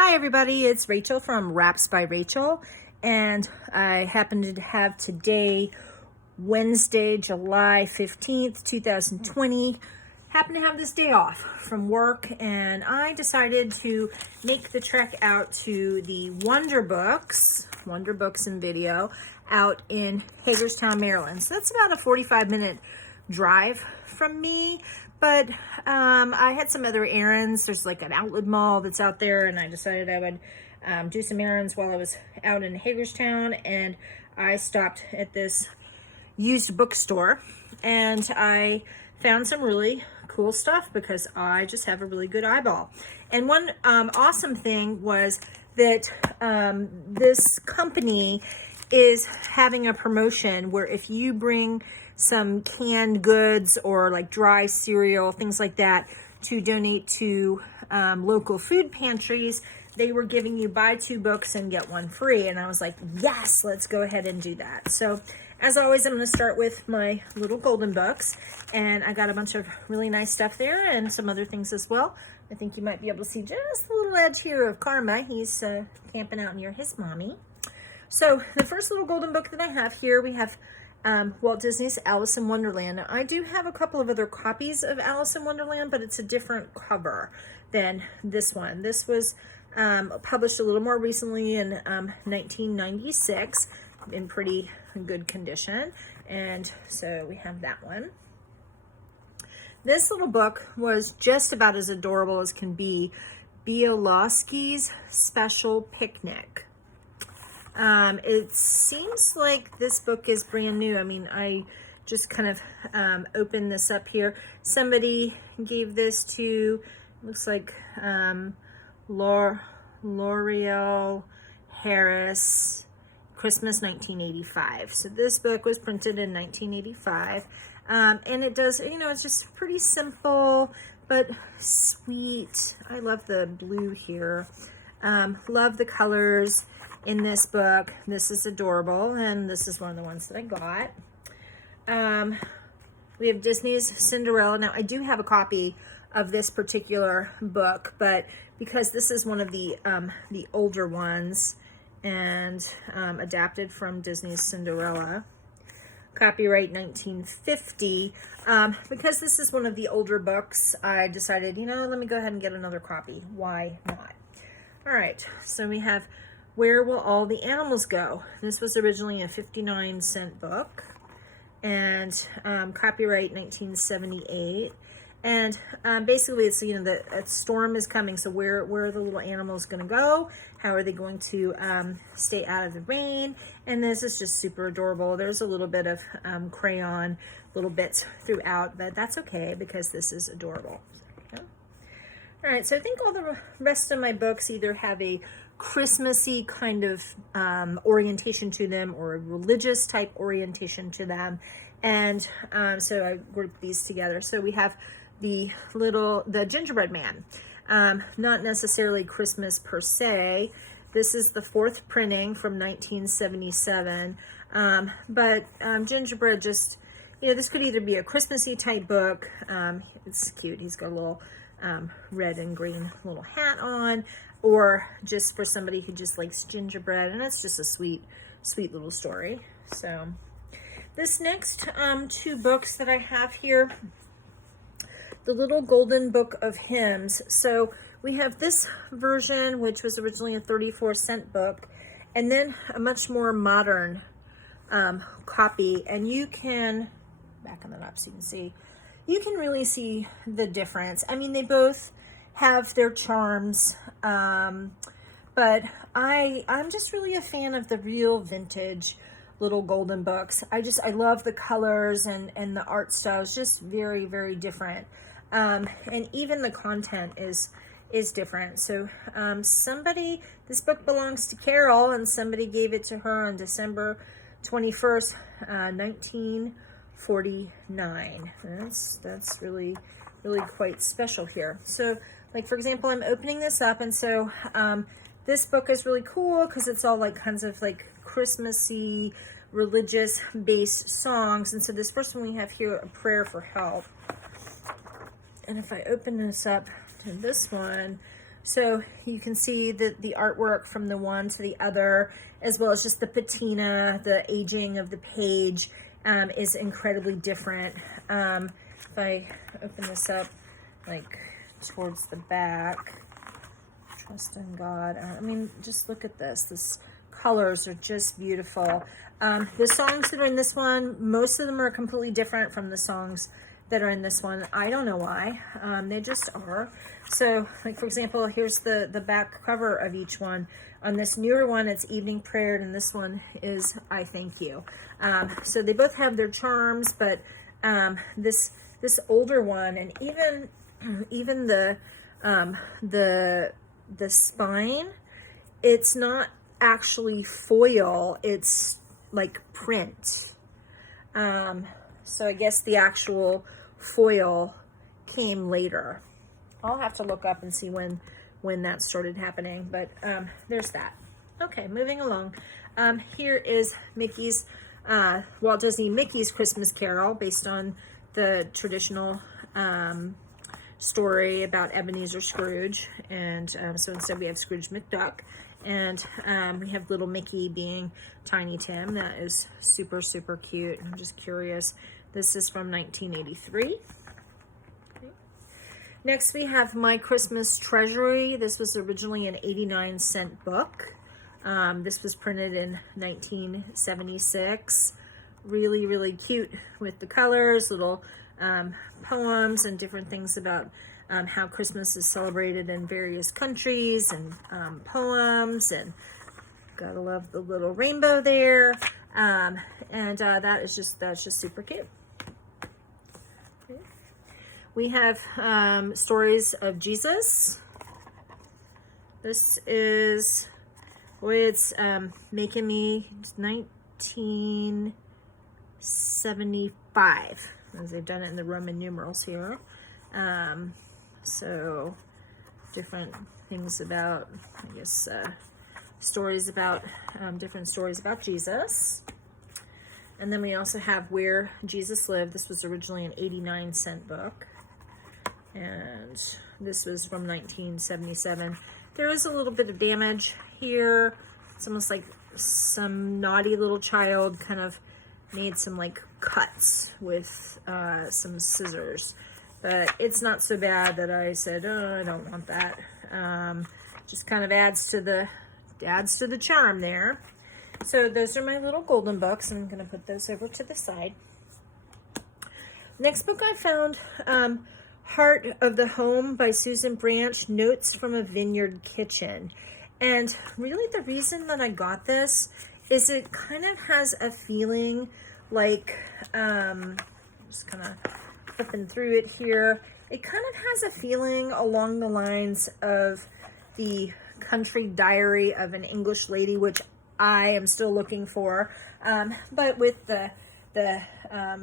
Hi everybody, it's Rachel from Wraps by Rachel, and I happen to have today, Wednesday, July 15th, 2020, happen to have this day off from work, and I decided to make the trek out to the Wonder Books and Video out in Hagerstown, Maryland. So that's about a 45-minute drive from me, but I had some other errands. There's like an outlet mall that's out there, and I decided I would do some errands while I was out in Hagerstown, and I stopped at this used bookstore, and I found some really cool stuff because I just have a really good eyeball. And one awesome thing was that this company is having a promotion where if you bring some canned goods or like dry cereal, things like that, to donate to local food pantries, they were giving you buy 2 books and get 1 free. And I was like, yes, let's go ahead and do that. So as always, I'm going to start with my little golden books, and I got a bunch of really nice stuff there and some other things as well. I think you might be able to see just a little edge here of Karma. He's camping out near his mommy. So the first little golden book that I have here, we have Walt Disney's Alice in Wonderland. Now, I do have a couple of other copies of Alice in Wonderland, but it's a different cover than this one. This was published a little more recently in 1996 in pretty good condition, and so we have that one. This little book was just about as adorable as can be, Biolosky's Special Picnic. It seems like this book is brand new. I mean, I just kind of opened this up here. Somebody gave this to, looks like L'Oreal Harris, Christmas 1985. So this book was printed in 1985. And it does, it's just pretty simple, but sweet. I love the blue here. Love the colors in this book. This is adorable, and this is one of the ones that I got. We have Disney's Cinderella. Now, I do have a copy of this particular book, but because this is one of the older ones and adapted from Disney's Cinderella, copyright 1950, because this is one of the older books, I decided, let me go ahead and get another copy. Why not? All right, so we have Where Will All the Animals Go? This was originally a 59-cent book, and copyright 1978. And basically, it's a storm is coming. So where are the little animals going to go? How are they going to stay out of the rain? And this is just super adorable. There's a little bit of crayon, little bits throughout, but that's okay because this is adorable. All right, so I think all the rest of my books either have a Christmassy kind of orientation to them or a religious type orientation to them. And so I grouped these together. So we have the Gingerbread Man. Not necessarily Christmas per se. This is the 4th printing from 1977. But Gingerbread just, this could either be a Christmassy type book. It's cute. He's got a little red and green little hat on, or just for somebody who just likes gingerbread, and it's just a sweet little story. So this next 2 books that I have here, the Little Golden Book of Hymns. So we have this version, which was originally a 34-cent book, and then a much more modern copy, and you can backen that up so you can see. You can really see the difference. I mean, they both have their charms, but I'm just really a fan of the real vintage Little Golden books. I love the colors and the art style is just very, very different. And even the content is different. So this book belongs to Carol, and somebody gave it to her on December 21st, 1949. That's really, really quite special here. So, like, for example, I'm opening this up, and so this book is really cool because it's all like kinds of like Christmassy, religious based songs. And so this first one we have here, A Prayer for Help. And if I open this up to this one, So you can see the artwork from the one to the other, as well as just the patina, the aging of the page is incredibly different. If I open this up like towards the back, trust in God. I mean, just look at this. This colors are just beautiful. The songs that are in this one, most of them are completely different from the songs that are in this one. I don't know why. They just are. So, like for example, here's the back cover of each one. On this newer one, it's Evening Prayer, and this one is I Thank You. So they both have their charms, but this older one, and even the spine, it's not actually foil, it's like print. So I guess the actual foil came later. I'll have to look up and see when that started happening, but there's that. Okay, moving along. Here is Mickey's Walt Disney Mickey's Christmas Carol, based on the traditional story about Ebenezer Scrooge, and so instead we have Scrooge McDuck, and we have little Mickey being Tiny Tim. That is super, super cute. I'm just curious. This is from 1983. Okay. Next we have My Christmas Treasury. This was originally an 89-cent book. This was printed in 1976. Really, really cute with the colors, little poems and different things about how Christmas is celebrated in various countries, and poems, and gotta love the little rainbow there. That's just super cute. Okay. We have Stories of Jesus. This is, boy, it's making me 1975, as they've done it in the Roman numerals here. So different things about, I guess, stories about, different stories about Jesus. And then we also have Where Jesus Lived. This was originally an 89-cent book, and this was from 1977. There is a little bit of damage here. It's almost like some naughty little child kind of made some like cuts with some scissors, but it's not so bad that I said, oh, I don't want that. Just kind of adds to the charm there. So those are my little golden books. I'm going to put those over to the side. Next book I found, Heart of the Home by Susan Branch, Notes from a Vineyard Kitchen. And really the reason that I got this is it kind of has a feeling like, just kind of flipping through it here, it kind of has a feeling along the lines of the Country Diary of an English Lady, which I am still looking for, but with the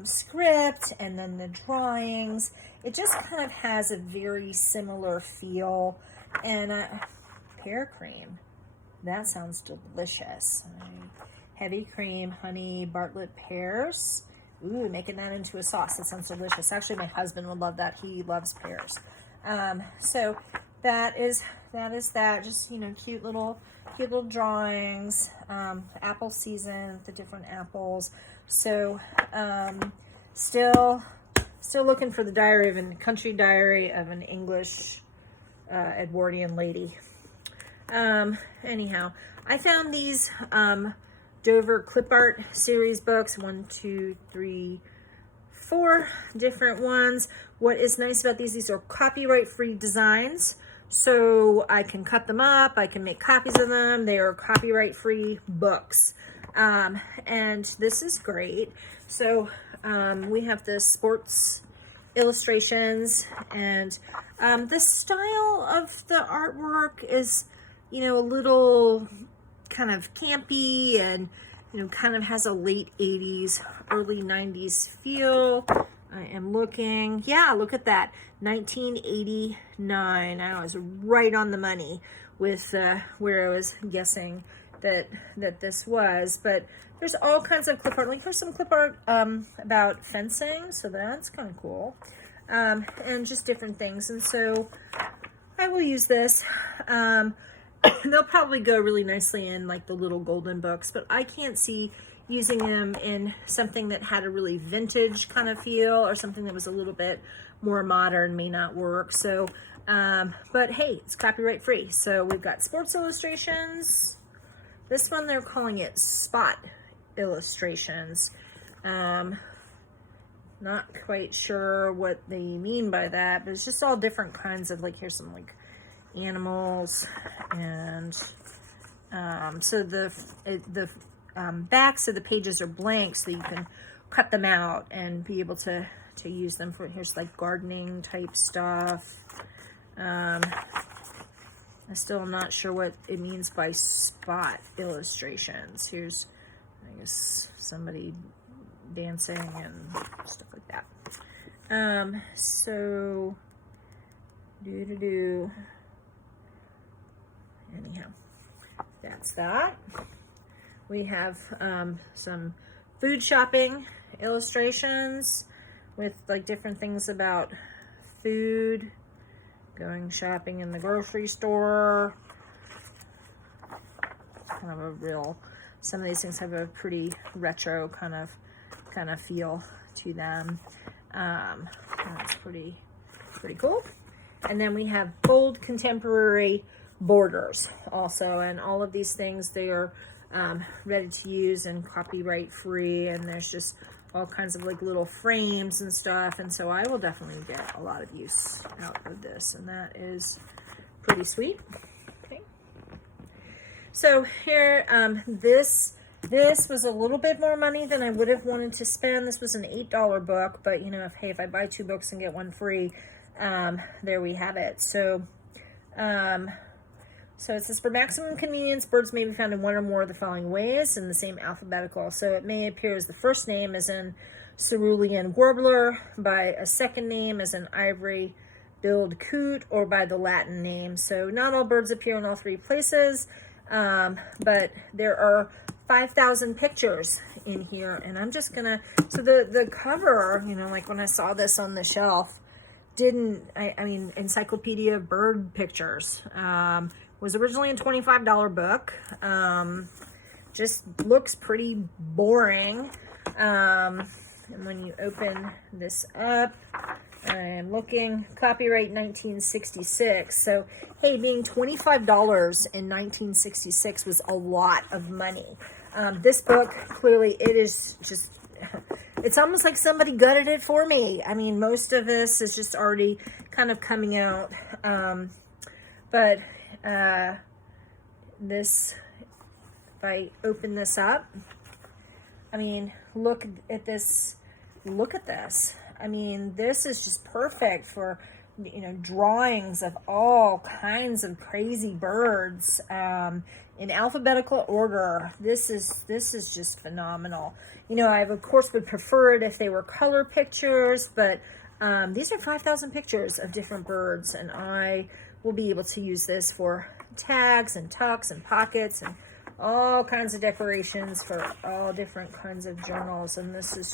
script and then the drawings, it just kind of has a very similar feel. And pear cream, that sounds delicious. Heavy cream, honey, Bartlett pears. Ooh, making that into a sauce. That sounds delicious. Actually, my husband would love that. He loves pears. So that is that. Just, you know, cute little drawings. Apple season, the different apples. So still looking for the Country Diary of an English Edwardian lady. Anyhow, I found these Dover clip art series books, 1, 2, 3, 4 different ones. What is nice about these are copyright free designs, so I can cut them up, I can make copies of them. They are copyright free books, and this is great. So we have the sports illustrations, and the style of the artwork is, you know, a little kind of campy, and, you know, kind of has a late 80s, early 90s feel. I am looking, yeah, look at that, 1989. I was right on the money with where I was guessing that this was. But there's all kinds of clip art. Like, here's some clip art about fencing, so that's kind of cool, and just different things. And so I I will use this. They'll probably go really nicely in like the little golden books, but I can't see using them in something that had a really vintage kind of feel, or something that was a little bit more modern may not work. So, but hey, it's copyright free. So we've got sports illustrations. This one, they're calling it spot illustrations. Not quite sure what they mean by that, but it's just all different kinds of, like, here's some like animals, and so the backs of the pages are blank, so you can cut them out and be able to use them for, here's like gardening type stuff. I still am not sure what it means by spot illustrations. Here's, I guess, somebody dancing and stuff like that. So anyhow, that's that. We have some food shopping illustrations with like different things about food, going shopping in the grocery store. Kind of a real, some of these things have a pretty retro kind of feel to them. That's pretty cool. And then we have bold contemporary borders also, and all of these things, they are ready to use and copyright free, and there's just all kinds of like little frames and stuff, and so I will definitely get a lot of use out of this, and that is pretty sweet. Okay, so here, this was a little bit more money than I would have wanted to spend. This was an $8 book, but you know, if I buy 2 books and get 1 free, there we have it. So it says, for maximum convenience, birds may be found in one or more of the following ways in the same alphabetical. So it may appear as the first name as in cerulean warbler, by a second name as an ivory-billed coot, or by the Latin name. So not all birds appear in all 3 places, but there are 5,000 pictures in here, and I'm just gonna, so the cover, you know, like when I saw this on the shelf, I mean, Encyclopedia of Bird Pictures, was originally a $25 book. Just looks pretty boring. And when you open this up, I'm looking, copyright 1966. So, hey, being $25 in 1966 was a lot of money. This book, clearly, it is just, it's almost like somebody gutted it for me. I mean, most of this is just already kind of coming out. But this, if I open this up, I mean, look at this. I mean, this is just perfect for, you know, drawings of all kinds of crazy birds in alphabetical order. This is just phenomenal. You know, I of course would prefer it if they were color pictures, but these are 5,000 pictures of different birds, and I will be able to use this for tags and tucks and pockets and all kinds of decorations for all different kinds of journals, and this is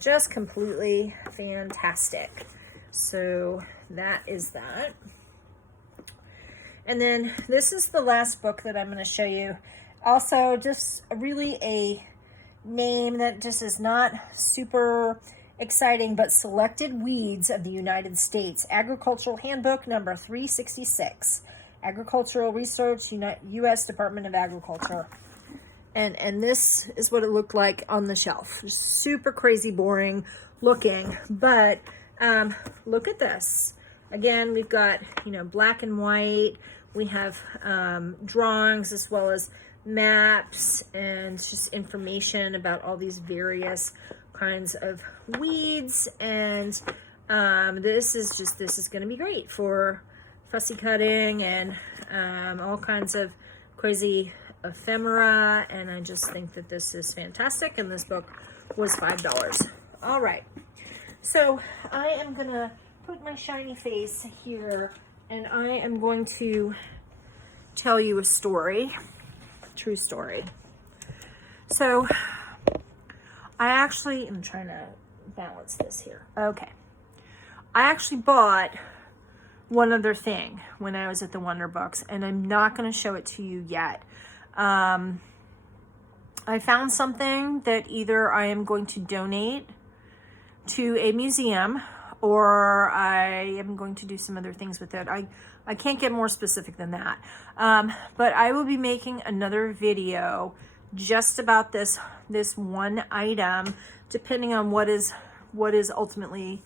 just completely fantastic. So that is that. And then this is the last book that I'm going to show you. Also, just really a name that just is not super exciting, but Selected Weeds of the United States, Agricultural Handbook number 366, Agricultural Research, U.S. Department of Agriculture. And this is what it looked like on the shelf. Just super crazy boring looking, but look at this. Again, we've got, you know, black and white. We have drawings as well as maps and just information about all these various kinds of weeds. And this is going to be great for fussy cutting and all kinds of crazy ephemera. And I just think that this is fantastic. And this book was $5. All right. So I am going to put my shiny face here, and I am going to tell you a story, true story. So I'm trying to balance this here. Okay. I actually bought one other thing when I was at the Wonder Books, and I'm not going to show it to you yet. I found something that either I am going to donate to a museum or I am going to do some other things with it. I can't get more specific than that. But I will be making another video just about this one item, depending on what is ultimately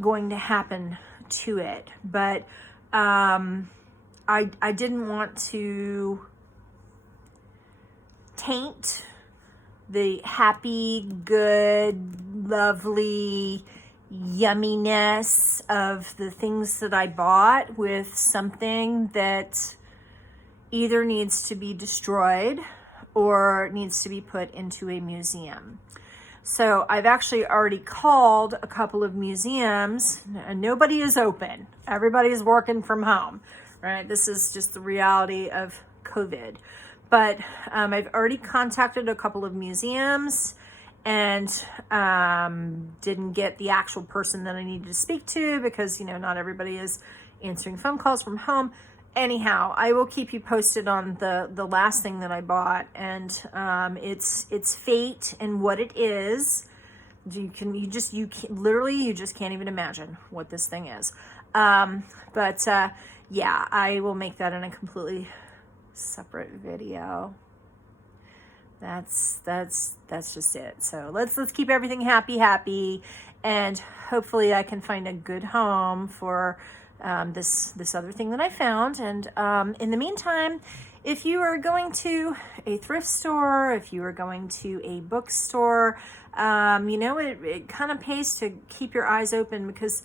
going to happen to it. But I didn't want to taint the happy, good, lovely yumminess of the things that I bought with something that either needs to be destroyed or needs to be put into a museum. So I've actually already called a couple of museums, and nobody is open. Everybody's working from home, right? This is just the reality of COVID. But I've already contacted a couple of museums and didn't get the actual person that I needed to speak to because, you know, not everybody is answering phone calls from home. Anyhow, I will keep you posted on the last thing that I bought, and it's fate and what it is. You just can't even imagine what this thing is. Yeah, I will make that in a completely separate video. That's just it. So let's keep everything happy, and hopefully I can find a good home for this other thing that I found. And in the meantime, if you are going to a thrift store, if you are going to a bookstore, you know, it kind of pays to keep your eyes open, because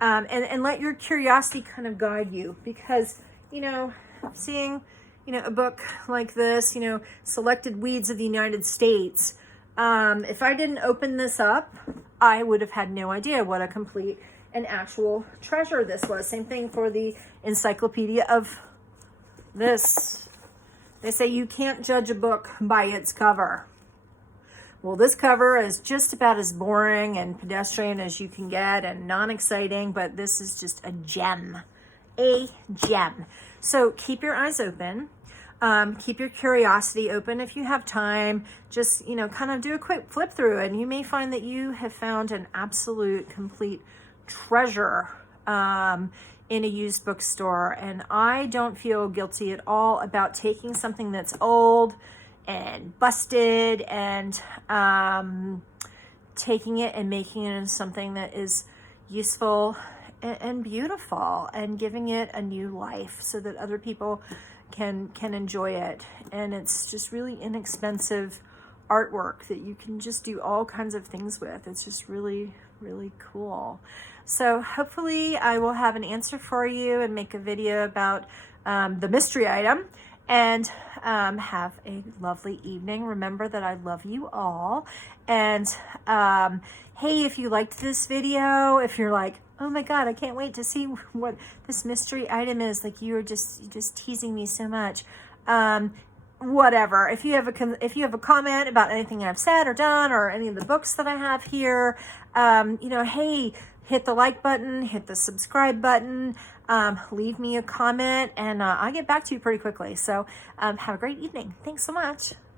and let your curiosity kind of guide you, because, you know, seeing, you know, a book like this, you know, Selected Weeds of the United States, if I didn't open this up, I would have had no idea what a complete and actual treasure this was. Same thing for the Encyclopedia of this. They say you can't judge a book by its cover. Well, this cover is just about as boring and pedestrian as you can get, and non-exciting, but this is just a gem. A gem. So keep your eyes open. Keep your curiosity open. If you have time, just, you know, kind of do a quick flip through, and you may find that you have found an absolute complete treasure in a used bookstore. And I don't feel guilty at all about taking something that's old and busted and taking it and making it into something that is useful and beautiful, and giving it a new life so that other people can enjoy it. And it's just really inexpensive artwork that you can just do all kinds of things with. It's just really, really cool. So hopefully I will have an answer for you and make a video about the mystery item. And have a lovely evening. Remember that I love you all. And hey, if you liked this video, if you're like, oh my God, I can't wait to see what this mystery item is, like you're just teasing me so much. Whatever. If you have a comment about anything I've said or done, or any of the books that I have here, you know, hey, hit the like button, hit the subscribe button, leave me a comment, and I'll get back to you pretty quickly. So have a great evening. Thanks so much.